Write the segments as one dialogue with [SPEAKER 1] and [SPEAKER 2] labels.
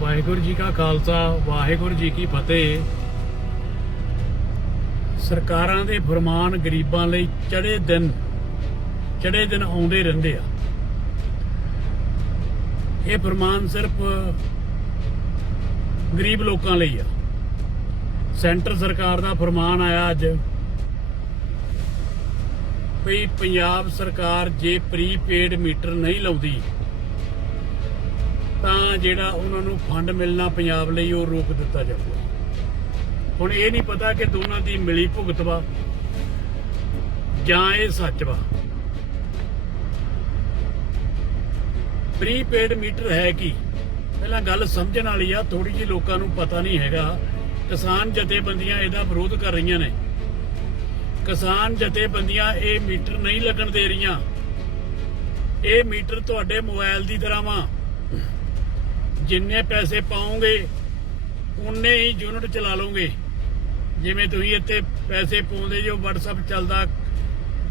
[SPEAKER 1] ਵਾਹਿਗੁਰੂ ਜੀ ਕਾ ਖਾਲਸਾ, ਵਾਹਿਗੁਰੂ ਜੀ ਕੀ ਫਤਿਹ। ਸਰਕਾਰਾਂ ਦੇ ਫਰਮਾਨ ਗਰੀਬਾਂ ਲਈ ਚੜੇ ਦਿਨ ਚੜੇ ਦਿਨ ਆਉਂਦੇ ਰਹਿੰਦੇ ਆ। ਇਹ ਫਰਮਾਨ ਸਿਰਫ ਗਰੀਬ ਲੋਕਾਂ ਲਈ ਆ। ਸੈਂਟਰ ਸਰਕਾਰ ਦਾ ਫਰਮਾਨ ਆਇਆ ਅੱਜ ਵੀ ਪੰਜਾਬ ਸਰਕਾਰ ਜੇ ਪ੍ਰੀਪੇਡ ਮੀਟਰ ਨਹੀਂ ਲਾਉਂਦੀ ਤਾਂ ਜਿਹੜਾ ਉਹਨਾਂ ਨੂੰ ਫੰਡ ਮਿਲਣਾ ਪੰਜਾਬ ਲਈ ਉਹ ਰੋਕ ਦਿੱਤਾ ਜਾਊਗਾ। ਹੁਣ ਇਹ ਨਹੀਂ ਪਤਾ ਕਿ ਦੋਨਾਂ ਦੀ ਮਿਲੀ ਭੁਗਤ ਵਾ ਜਾਂ ਇਹ ਸੱਚ ਵਾ। ਪ੍ਰੀਪੇਡ ਮੀਟਰ ਹੈ ਕੀ? ਪਹਿਲਾਂ ਗੱਲ ਸਮਝਣ ਵਾਲੀ ਆ ਥੋੜੀ ਜਿਹੀ ਲੋਕਾਂ ਨੂੰ ਪਤਾ ਨਹੀਂ ਹੈਗਾ। ਕਿਸਾਨ ਜਥੇਬੰਦੀਆਂ ਇਹਦਾ ਵਿਰੋਧ ਕਰ ਰਹੀਆਂ ਨੇ। ਕਿਸਾਨ ਜਥੇਬੰਦੀਆਂ ਇਹ ਮੀਟਰ ਨਹੀਂ ਲੱਗਣ ਦੇ ਰਹੀਆਂ। ਇਹ ਮੀਟਰ ਤੁਹਾਡੇ ਮੋਬਾਈਲ ਦੀ ਤਰ੍ਹਾਂ ਵਾ। ਜਿੰਨੇ ਪੈਸੇ ਪਾਓਗੇ ਉਨੇ ਹੀ ਯੂਨਿਟ ਚਲਾ ਲਓਗੇ। ਜਿਵੇਂ ਤੁਸੀਂ ਇੱਥੇ ਪੈਸੇ ਪਾਉਂਦੇ ਜੋ WhatsApp ਚੱਲਦਾ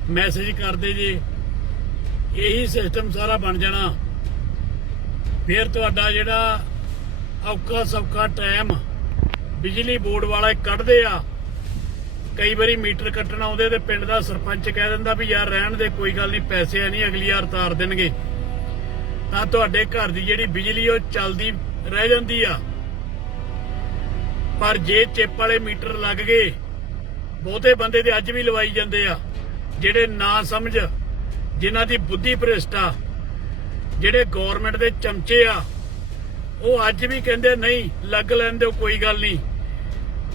[SPEAKER 1] ਮੈਸੇਜ ਕਰਦੇ ਜੇ, ਇਹੀ ਸਿਸਟਮ ਸਾਰਾ ਬਣ ਜਾਣਾ। ਫਿਰ ਤੁਹਾਡਾ ਜਿਹੜਾ ਔਖਾ ਸੌਖਾ ਟਾਈਮ ਬਿਜਲੀ ਬੋਰਡ ਵਾਲੇ ਕੱਢਦੇ ਆ। ਕਈ ਵਾਰੀ ਮੀਟਰ ਕੱਟਣ ਆਉਂਦੇ ਤੇ ਪਿੰਡ ਦਾ ਸਰਪੰਚ ਕਹਿ ਦਿੰਦਾ ਵੀ ਯਾਰ ਰਹਿਣ ਦੇ, ਕੋਈ ਗੱਲ ਨਹੀਂ, ਪੈਸੇ ਆ ਨਹੀਂ, ਅਗਲੀ ਵਾਰ ਤਾਰ ਦੇਣਗੇ। ਤਾਂ ਤੁਹਾਡੇ ਘਰ ਦੀ ਜਿਹੜੀ ਬਿਜਲੀ ਉਹ ਚੱਲਦੀ ਰਹਿ ਜਾਂਦੀ ਆ। ਪਰ ਜੇ ਚਿੱਪ ਵਾਲੇ ਮੀਟਰ ਲੱਗ ਗਏ, ਬਹੁਤੇ ਬੰਦੇ ਦੇ ਅੱਜ ਵੀ ਲਵਾਈ ਜਾਂਦੇ ਆ, ਜਿਹੜੇ ਨਾ ਸਮਝ, ਜਿਨ੍ਹਾਂ ਦੀ ਬੁੱਧੀ ਭ੍ਰਿਸ਼ਟ ਆ, ਜਿਹੜੇ ਗਵਰਨਮੈਂਟ ਦੇ ਚਮਚੇ ਆ, ਉਹ ਅੱਜ ਵੀ ਕਹਿੰਦੇ ਨਹੀਂ, ਲੱਗ ਲੈਣ ਦਿਓ, ਕੋਈ ਗੱਲ ਨਹੀਂ।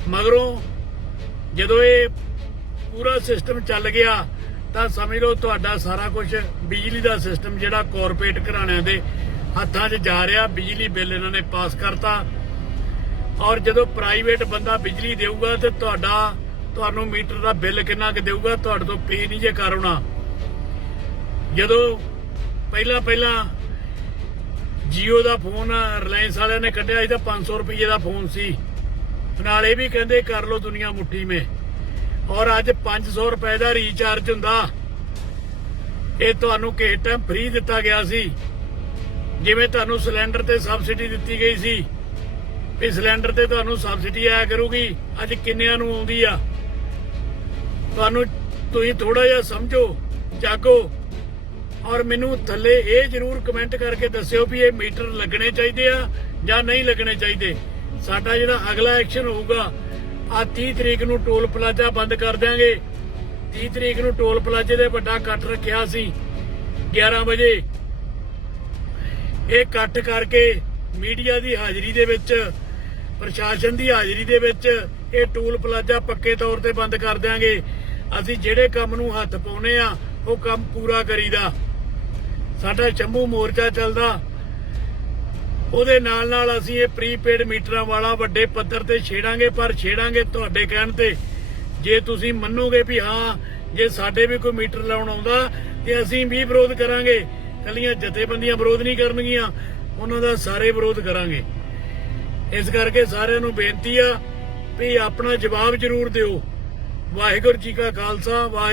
[SPEAKER 1] ਮਗਰੋਂ ਜਦੋਂ ਇਹ ਪੂਰਾ ਸਿਸਟਮ ਚੱਲ ਗਿਆ ਤਾਂ ਸਮਝ ਲਓ ਤੁਹਾਡਾ ਸਾਰਾ ਕੁਝ ਬਿਜਲੀ ਦਾ ਸਿਸਟਮ ਜਿਹੜਾ ਕਾਰਪੋਰੇਟ ਘਰਾਣਿਆਂ ਦੇ ਹੱਥਾਂ 'ਚ ਜਾ ਰਿਹਾ, ਬਿਜਲੀ ਬਿੱਲ ਇਹਨਾਂ ਨੇ ਪਾਸ ਕਰਤਾ। ਔਰ ਜਦੋਂ ਪ੍ਰਾਈਵੇਟ ਬੰਦਾ ਬਿਜਲੀ ਦੇਊਗਾ ਤੇ ਤੁਹਾਡਾ, ਤੁਹਾਨੂੰ ਮੀਟਰ ਦਾ ਬਿੱਲ ਕਿੰਨਾ ਕੁ ਦੇਊਗਾ, ਤੁਹਾਡੇ ਤੋਂ ਪੇ ਨਹੀਂ ਜੇ ਕਰਉਣਾ ਜਦੋਂ ਪਹਿਲਾਂ ਪਹਿਲਾਂ ਜੀਓ ਦਾ ਫੋਨ ਰਿਲਾਇੰਸ ਵਾਲਿਆਂ ਨੇ ਕੱਢਿਆ ਸੀ ਤਾਂ 500 ਰੁਪਏ ਦਾ ਫੋਨ ਸੀ। ਨਾਲ ਇਹ ਵੀ ਕਹਿੰਦੇ, ਕਰ ਲੋ ਦੁਨੀਆ ਮੁੱਠੀ ਮੇ। ਔਰ ਅੱਜ 500 ਰੁਪਏ ਦਾ ਰੀਚਾਰਜ ਹੁੰਦਾ। ਇਹ ਤੁਹਾਨੂੰ ਕਿਸੇ ਟਾਈਮ ਫ੍ਰੀ ਦਿੱਤਾ ਗਿਆ ਸੀ। ਜਿਵੇਂ ਤੁਹਾਨੂੰ ਸਿਲੰਡਰ ਤੇ ਸਬਸਿਡੀ ਦਿੱਤੀ ਗਈ ਸੀ। ਵੀ ਸਿਲੰਡਰ ਤੇ ਤੁਹਾਨੂੰ ਸਬਸਿਡੀ ਆਇਆ ਕਰੂਗੀ। ਅੱਜ ਕਿੰਨਿਆਂ ਨੂੰ ਆਉਂਦੀ ਆ? ਤੁਹਾਨੂੰ ਤੁਸੀਂ ਥੋੜਾ ਜਿਹਾ ਸਮਝੋ, ਜਾਗੋ। ਔਰ ਮੈਨੂੰ ਥੱਲੇ ਇਹ ਜਰੂਰ ਕਮੈਂਟ ਕਰਕੇ ਦੱਸਿਓ ਵੀ ਇਹ ਮੀਟਰ ਲੱਗਣੇ ਚਾਹੀਦੇ ਆ ਜਾਂ ਨਹੀਂ ਲੱਗਣੇ ਚਾਹੀਦੇ। ਸਾਡਾ ਜਿਹੜਾ ਅਗਲਾ ਐਕਸ਼ਨ ਹੋਊਗਾ ਆ 30 ਤਰੀਕ ਨੂੰ ਟੋਲ ਪਲਾਜ਼ਾ ਬੰਦ ਕਰ ਦਿਆਂਗੇ। 30 ਤਰੀਕ ਨੂੰ ਟੋਲ ਪਲਾਜ਼ੇ ਦੇ ਵੱਡਾ ਕੱਟ ਰੱਖਿਆ ਸੀ 11 ਵਜੇ। ਇਹ ਕੱਟ ਕਰਕੇ ਮੀਡੀਆ ਦੀ ਹਾਜ਼ਰੀ ਦੇ ਵਿੱਚ, ਪ੍ਰਸ਼ਾਸਨ ਦੀ ਹਾਜ਼ਰੀ ਦੇ ਵਿੱਚ ਇਹ ਟੋਲ ਪਲਾਜ਼ਾ ਪੱਕੇ ਤੌਰ ਤੇ ਬੰਦ ਕਰ ਦਿਆਂਗੇ। ਅਸੀਂ ਜਿਹੜੇ ਕੰਮ ਨੂੰ ਹੱਥ ਪਾਉਨੇ ਆ, ਉਹ ਕੰਮ ਪੂਰਾ ਕਰੀਦਾ। ਸਾਡਾ ਚੰਬੂ ਮੋਰਚਾ ਚੱਲਦਾ। ਉਹਦੇ ਨਾਲ ਨਾਲ ਅਸੀਂ ਇਹ ਪ੍ਰੀਪੇਡ ਮੀਟਰਾਂ ਵਾਲਾ ਵੱਡੇ ਪੱਧਰ ਤੇ ਛੇੜਾਂਗੇ, ਪਰ ਛੇੜਾਂਗੇ ਤੁਹਾਡੇ ਕਹਿਣ ਤੇ। ਜੇ ਤੁਸੀਂ ਮੰਨੋਗੇ ਵੀ ਹਾਂ, ਜੇ ਸਾਡੇ ਵੀ ਕੋਈ ਮੀਟਰ ਲਾਉਣ ਆਉਂਦਾ, ਤੇ ਅਸੀਂ ਵੀ ਵਿਰੋਧ ਕਰਾਂਗੇ। ਕੱਲੀਆਂ ਜਥੇਬੰਦੀਆਂ ਵਿਰੋਧ ਨਹੀਂ ਕਰਨਗੀਆਂ, ਉਹਨਾਂ ਦਾ ਸਾਰੇ ਵਿਰੋਧ ਕਰਾਂਗੇ। ਇਸ ਕਰਕੇ ਸਾਰਿਆਂ ਨੂੰ ਬੇਨਤੀ ਆ ਵੀ ਆਪਣਾ ਜਵਾਬ ਜ਼ਰੂਰ ਦਿਓ। ਵਾਹਿਗੁਰੂ ਜੀ ਕਾ ਖਾਲਸਾ ਵਾਹਿਗੁਰੂ